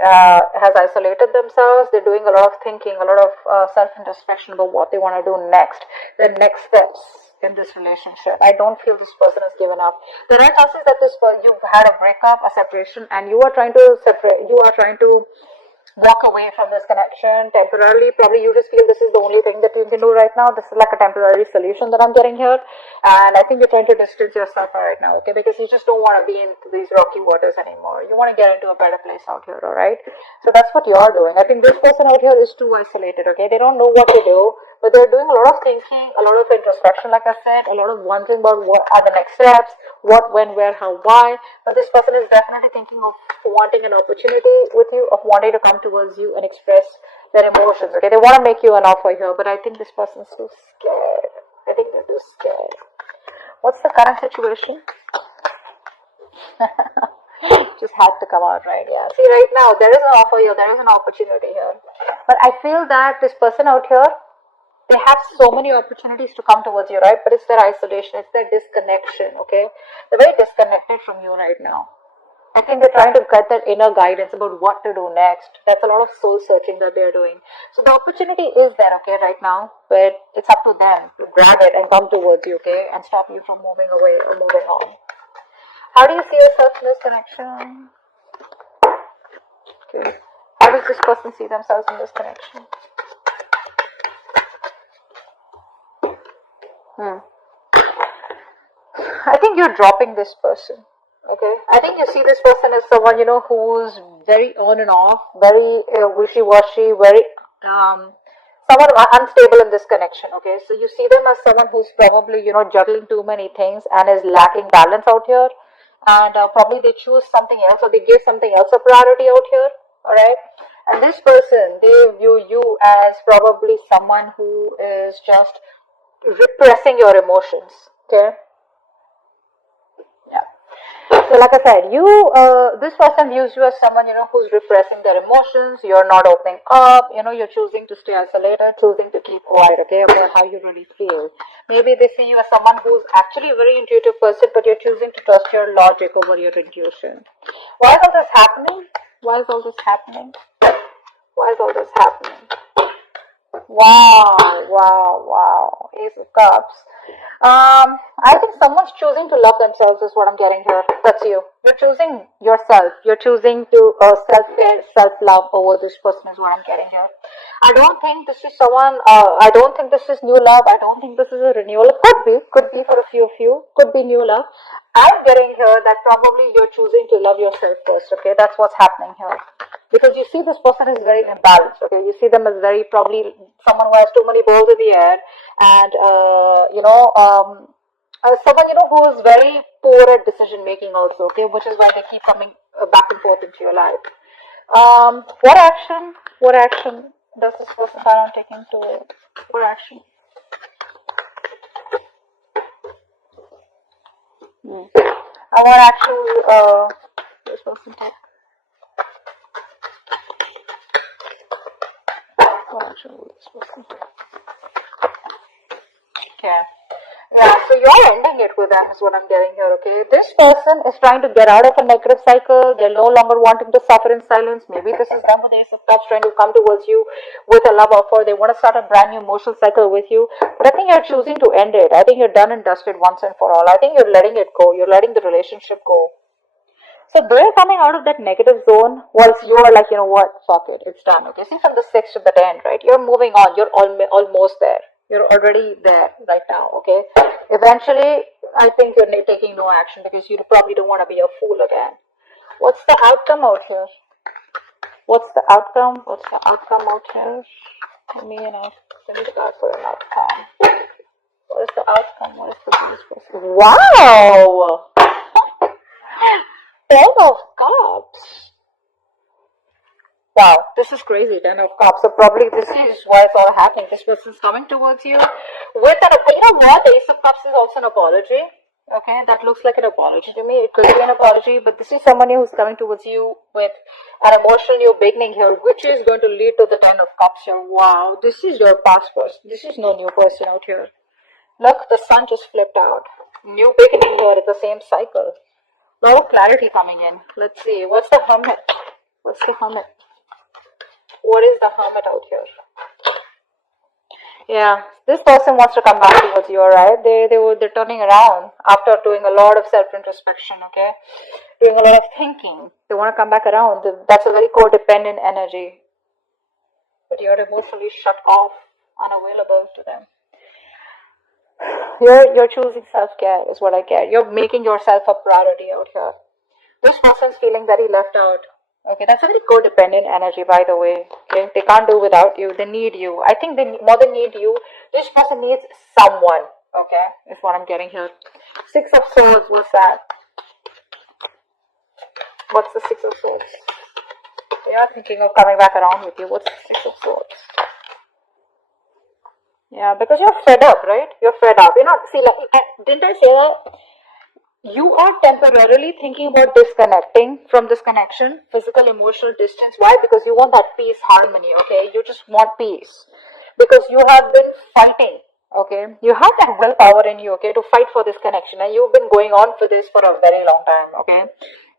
has isolated themselves. They're doing a lot of thinking, a lot of self-introspection about what they want to do next, the next steps in this relationship. I don't feel this person has given up. There are chances that you've had a breakup, a separation, and you are trying to separate. You are trying to walk away from this connection temporarily. Probably you just feel this is the only thing that you can do right now. This is like a temporary solution that I'm getting here, and I think you're trying to distance yourself right now, okay, because you just don't want to be in these rocky waters anymore. You want to get into a better place out here, all right? So that's what you're doing. I think this person out here is too isolated, okay? They don't know what to do, but they're doing a lot of thinking, a lot of introspection, like I said, a lot of wondering about what are the next steps, what, when, where, how, why. But this person is definitely thinking of wanting an opportunity with you, of wanting to come towards you and express their emotions, okay? They want to make you an offer here, but I think this person's too scared. I think they're too scared. What's the current situation? Just had to come out, right? Yeah. See, right now, there is an offer here, there is an opportunity here. But I feel that this person out here, they have so many opportunities to come towards you, right? But it's their isolation, it's their disconnection, okay? They're very disconnected from you right now. I think they're trying to get that inner guidance about what to do next. That's a lot of soul searching that they're doing. So the opportunity is there, okay, right now, but it's up to them to grab it and come towards you, okay, and stop you from moving away or moving on. How do you see yourself in this connection? Okay. How does this person see themselves in this connection? I think you're dropping this person. Okay, I think you see this person as someone, who's very on and off, very wishy-washy, very somewhat unstable in this connection. Okay, so you see them as someone who's probably, juggling too many things and is lacking balance out here, and probably they choose something else or they give something else a priority out here. All right, and this person, they view you as probably someone who is just repressing your emotions. Okay. So like I said, this person views you as someone, who's repressing their emotions. You're not opening up, you're choosing to stay isolated, choosing to keep quiet, okay, about how you really feel. Maybe they see you as someone who's actually a very intuitive person, but you're choosing to trust your logic over your intuition. Why is all this happening? Why is all this happening? Why is all this happening? Wow. Ace of Cups. I think someone's choosing to love themselves is what I'm getting here. That's you. You're choosing yourself. You're choosing to self-care, self-love over this person is what I'm getting here. I don't think this is someone, I don't think this is new love. I don't think this is a renewal. It could be for a few of you. Could be new love. I'm getting here that probably you're choosing to love yourself first, okay? That's what's happening here. Because you see this person is very imbalanced, okay? You see them as very probably someone who has too many balls in the air and, someone, who is very poor at decision making also, okay? Which is why they keep coming back and forth into your life. What action does this person plan on taking to it? What action? And what action this person take? What action will this person take? Okay. Yeah, so you're ending it with them is what I'm getting here, okay? This person is trying to get out of a negative cycle. They're no longer wanting to suffer in silence. Maybe this is them with the Ace of Cups trying to come towards you with a love offer. They want to start a brand new emotional cycle with you. But I think you're choosing to end it. I think you're done and dusted once and for all. I think you're letting it go. You're letting the relationship go. So they're coming out of that negative zone whilst you are like, you know what, fuck it, it's done. Okay, see from the 6th to the 10th, right? You're moving on. You're almost there. You're already there right now, okay? Eventually, I think you're taking no action because you probably don't want to be a fool again. What's the outcome out here? What's the outcome? What's the outcome out here? Give me the card for an outcome. What is the outcome? What is the police person? Wow! 10 of Cups. Wow, this is crazy, 10 of Cups. So probably this is why it's all happening. This person's coming towards you with an, you know what, the Ace of Cups is also an apology. Okay, that looks like an apology to me. It could be an apology, but this is someone who's coming towards you with an emotional new beginning here, which is going to lead to the 10 of Cups here. Wow, this is your past person. This is no new person out here. Look, the sun just flipped out. New beginning here at the same cycle. A lot of clarity coming in. Let's see, what's the Hermit? What's the Hermit? What is the Hermit out here? Yeah, this person wants to come back towards you, alright? They're turning around after doing a lot of self-introspection, okay? Doing a lot of thinking. They want to come back around. That's a very codependent energy. But you're emotionally shut off, unavailable to them. You're choosing self-care is what I get. You're making yourself a priority out here. This person's feeling very left out. Okay, that's a very codependent energy, by the way. Okay, they can't do without you. They need you. I think they more than need you. This person needs someone. Okay, is what I'm getting here. Six of Swords. What's that? What's the Six of Swords? They are thinking of coming back around with you. What's the Six of Swords? Yeah, because you're fed up, right? You're fed up. You're not. See, like, didn't I say that? You are temporarily thinking about disconnecting from this connection, physical, emotional distance. Why? Because you want that peace, harmony, okay? You just want peace. Because you have been fighting, okay? You have that willpower in you, okay, to fight for this connection. And you've been going on for this for a very long time, okay?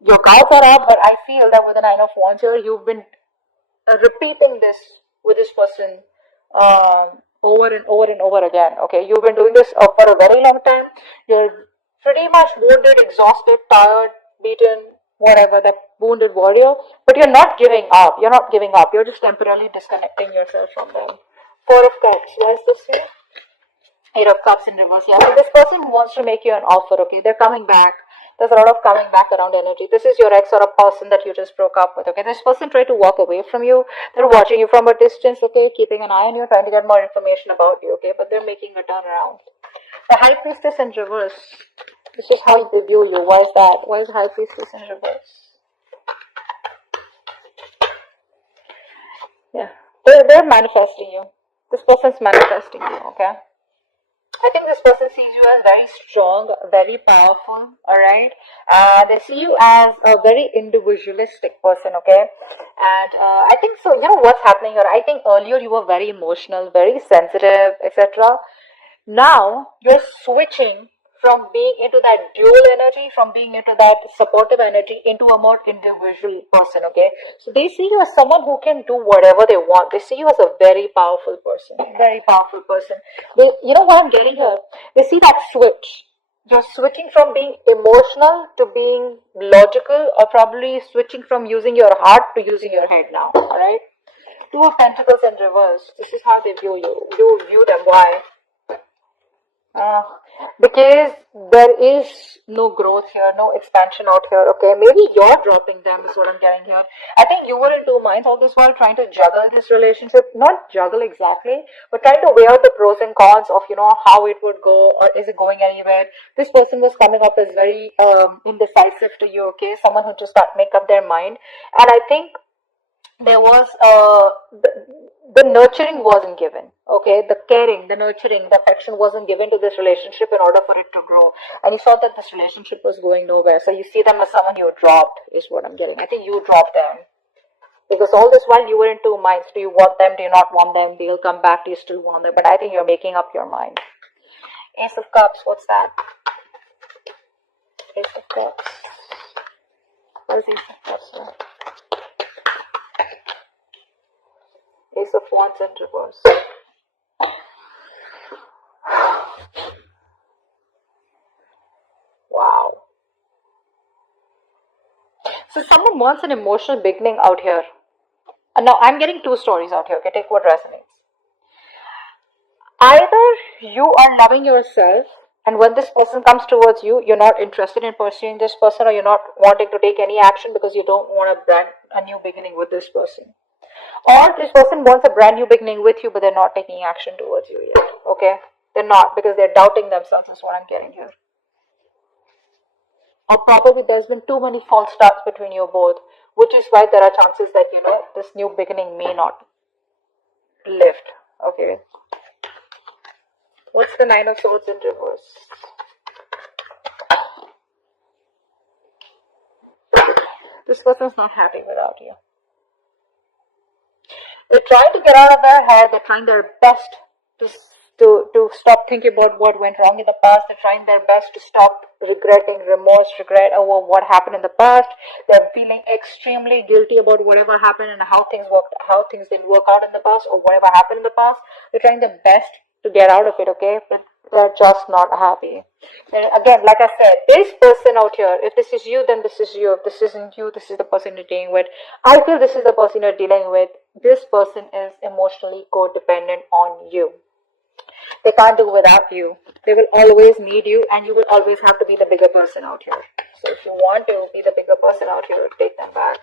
Your guards are up, but I feel that with the Nine of Wands here, you've been repeating this with this person over and over and over again, okay? You've been doing this for a very long time. You're pretty much wounded, exhausted, tired, beaten, whatever, that wounded warrior. But you're not giving up. You're not giving up. You're just temporarily disconnecting yourself from them. Four of Cups. Why is this here? Eight of Cups in reverse. Yeah, so this person wants to make you an offer, okay? They're coming back. There's a lot of coming back around energy. This is your ex or a person that you just broke up with, okay? This person tried to walk away from you. They're watching you from a distance, okay? Keeping an eye on you, trying to get more information about you, okay? But they're making a turnaround. The High Priestess in reverse. This is how they view you. Why is that? Why is High Priestess in reverse? Yeah. They're manifesting you. This person's manifesting you, okay? I think this person sees you as very strong, very powerful, alright? They see you as a very individualistic person, okay? And I think so, you know what's happening here? I think earlier you were very emotional, very sensitive, etc. Now you're switching from being into that dual energy, from being into that supportive energy, into a more individual person, okay? So they see you as someone who can do whatever they want. They see you as a very powerful person, very powerful person. They, you know what I'm getting here? They see that switch. You're switching from being emotional to being logical, or probably switching from using your heart to using your head now, alright? Two of Pentacles in reverse. This is how they view you. You view them. Why? Because there is no growth here, no expansion out here, okay? Maybe you're dropping them is what I'm getting here. I think you were in two minds all this while trying to juggle this relationship. Not juggle exactly, but trying to weigh out the pros and cons of, you know, how it would go, or is it going anywhere. This person was coming up as very indecisive to you, okay? Someone who just can't make up their mind. And I think there was the nurturing wasn't given, okay? The caring, the nurturing, the affection wasn't given to this relationship in order for it to grow. And you saw that this relationship was going nowhere. So you see them as someone you dropped is what I'm getting. I think you dropped them. Because all this while you were in two minds. Do you want them? Do you not want them? They'll come back. Do you still want them? But I think you're making up your mind. Ace of Cups. What's that? Ace of Cups. What is Ace of Cups? Ace of Wands in reverse. Wow. So someone wants an emotional beginning out here. And now I'm getting two stories out here. Okay, take what resonates. Either you are loving yourself, and when this person comes towards you, you're not interested in pursuing this person, or you're not wanting to take any action because you don't want a new beginning with this person. Or this person wants a brand new beginning with you, but they're not taking action towards you yet. Okay? They're not, because they're doubting themselves is what I'm getting here. Or probably there's been too many false starts between you both, which is why there are chances that, you know, this new beginning may not lift. Okay? What's the Nine of Swords in reverse? This person's not happy without you. They're trying to get out of their head. They're trying their best to stop stop thinking about what went wrong in the past. They're trying their best to stop regretting, regret over what happened in the past. They're feeling extremely guilty about whatever happened and how things didn't work out in the past, or whatever happened in the past. They're trying their best to get out of it, okay? But they're just not happy. And again, like I said, this person out here, if this is you, then this is you. If this isn't you, this is the person you're dealing with. I feel this is the person you're dealing with. This person is emotionally codependent on you. They can't do without you. They will always need you, and you will always have to be the bigger person out here. So if you want to be the bigger person out here, take them back.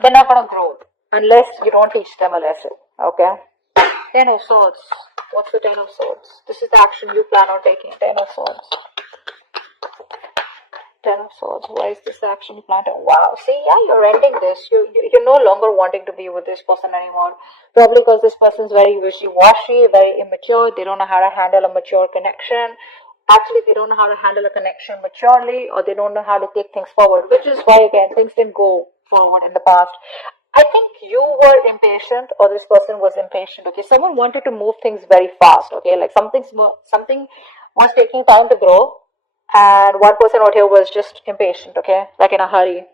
They're not going to grow unless you don't teach them a lesson, okay? 10 of Swords. What's the 10 of Swords? This is the action you plan on taking. 10 of Swords. 10 of Swords. Why is this the action you plan to? Wow. See, yeah, you're ending this. You're no longer wanting to be with this person anymore. Probably because this person's very wishy-washy, very immature. They don't know how to handle a mature connection. Actually, they don't know how to handle a connection maturely, or they don't know how to take things forward, which is why, again, things didn't go forward in the past. I think you were impatient, or this person was impatient, okay? Someone wanted to move things very fast, okay? Like something was taking time to grow, and one person out here was just impatient, okay? Like in a hurry.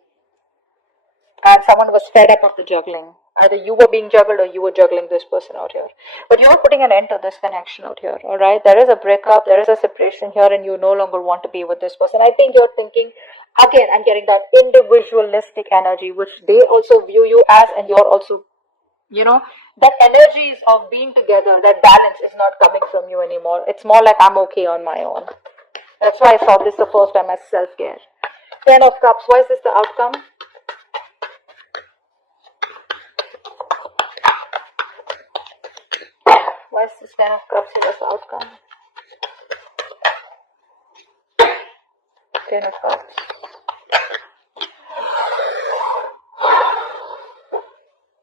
And someone was fed up of the juggling. Either you were being juggled or you were juggling this person out here. But you are putting an end to this connection out here, alright? There is a breakup, there is a separation here, and you no longer want to be with this person. I think you're thinking, again, I'm getting that individualistic energy, which they also view you as, and you're also, that energies of being together, that balance is not coming from you anymore. It's more like I'm okay on my own. That's why I saw this the first time as self-care. 10 of Cups, why is this the outcome? Why is this 10 of Cups here as the outcome? 10 of Cups.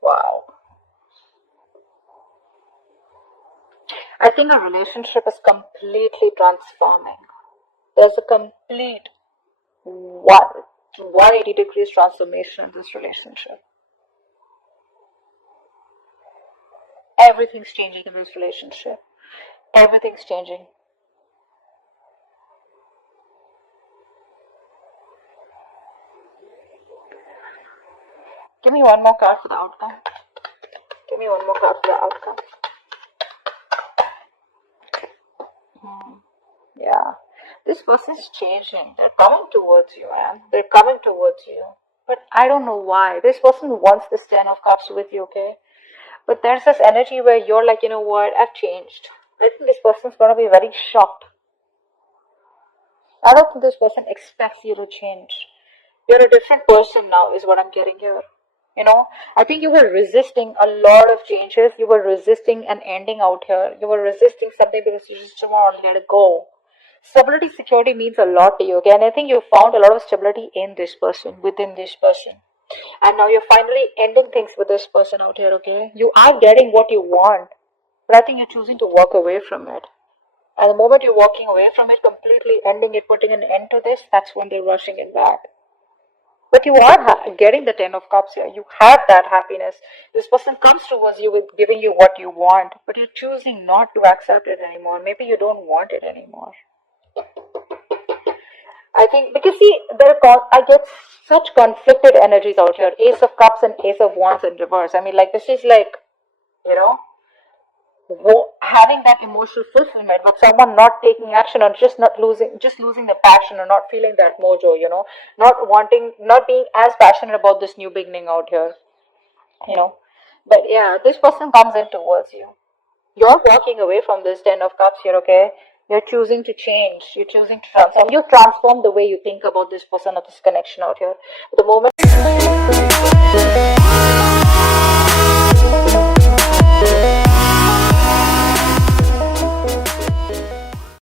Wow. I think a relationship is completely transforming. There's a complete 180 degrees transformation in this relationship. Everything's changing in this relationship. Everything's changing. Give me one more card for the outcome. Give me one more card for the outcome. Yeah. This person's changing. They're coming towards you, man. They're coming towards you. But I don't know why. This person wants this 10 of Cups with you, okay? But there's this energy where you're like, you know what, I've changed. I think this person's going to be very shocked. I don't think this person expects you to change. You're a different person now, is what I'm getting here. I think you were resisting a lot of changes. You were resisting an ending out here. You were resisting something because you just don't want to let it go. Stability, security means a lot to you, okay? And I think you found a lot of stability in this person, within this person. And now you're finally ending things with this person out here, okay? You are getting what you want, but I think you're choosing to walk away from it. And the moment you're walking away from it, completely ending it, putting an end to this, that's when they're rushing it back. But you are getting the 10 of Cups here. You have that happiness. This person comes towards you with giving you what you want, but you're choosing not to accept it anymore. Maybe you don't want it anymore. I think, because see, I get such conflicted energies out here. Ace of Cups and Ace of Wands in reverse. I mean, this is like, having that emotional fulfillment, but someone not taking action, or just losing the passion, or not feeling that mojo, not being as passionate about this new beginning out here, But yeah, this person comes in towards you. You're walking away from this 10 of Cups here, okay? You're choosing to change. You're choosing to transform. You transform the way you think about this person or this connection out here. The moment